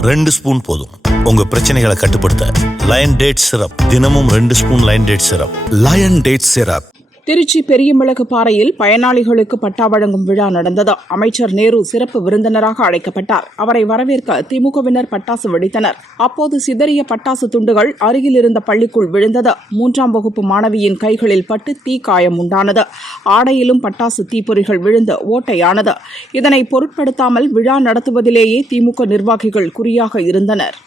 ரெண்டு ஸ்பூன் போதும். உங்க பிரச்சனைகளை கட்டுப்படுத்த லயன் டேட் சிரப் தினமும் ரெண்டு spoon lion date syrup lion date syrup Trichy பெரியமிளகு பாறையில் பயனாளிகளுக்கு பட்டா வழங்கும் விழா நடந்தது. அமைச்சர் நேரு சிறப்பு விருந்தினராக அழைக்கப்பட்டார். அவரை வரவேற்க திமுகவினர் பட்டாசு வெடித்தனர். அப்போது சிதறிய பட்டாசு துண்டுகள் அருகில் இருந்த பள்ளிக்குள் விழுந்தது. மூன்றாம் வகுப்பு மாணவியின் கைகளில் பட்டு தீ காயம் உண்டானது. ஆடையிலும் பட்டாசு தீப்பொறிகள் விழுந்து ஓட்டையானது. இதனை பொருட்படுத்தாமல் விழா நடத்துவதிலேயே திமுக நிர்வாகிகள் குறியாக இருந்தனர்.